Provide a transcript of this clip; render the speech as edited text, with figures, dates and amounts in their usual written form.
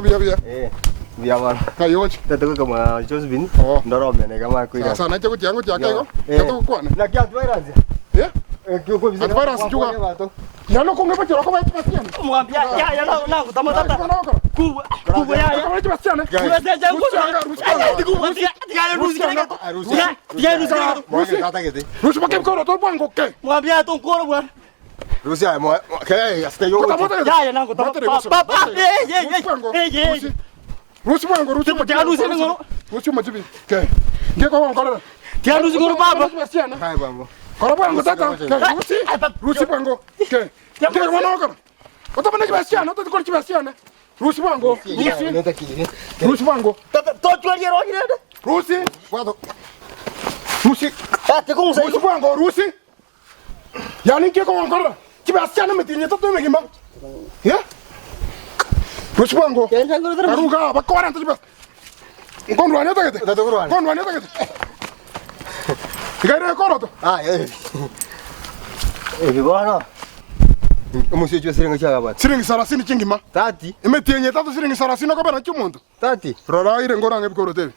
Via. Via bwana. Kayoch. Tatu kama Josephine. Ndoro mene kama kuiga. Sasa na chako changu chake iko. Tatu kwa na. Na kia tuwairaje? Kiko vizuri. Advance njuga. Yana konge chero kwa Sebastian. Mwambia ya na kutama tata. Kubwa ya. Kama Sebastian. Kuweza jangu. Rusi pakai mkono tu bwango ke. Mwambia tu mkono bwana. Rusi ai mo ke asta yo. Ya nangu tama. Papa. Rusi bwango Rusi pakai Rusi ngono. Rusi majibi. Ke. Ngeko wangola. Tia Rusi ngono baba. Sebastian. Hai bwango. Kora bwango tata. Rusi bwango. Ke. Ke wangola. Utapanda Sebastian, utakora Sebastian. Rusi bwango. Rusi bwango. Tocho ali rogi nenda. Rusi. Guarda. Rusi. Te como sai? Rusi bwango, Rusi. Yani ke ko ancora? Sebastian metinye to me gimba. Ya? Rusi bwango. Aruga, ba 40 Sebastian. Ngondo anya tagate. Ngondo anya tagate. Tigare koroto. Bwana. Umusio chwa siringi chaka bwana. Siringi 30 chingima. 30. Emetinye tatu siringi 30 ko bana chumuntu. 30. Rora ire ngora ngebikoro tebe.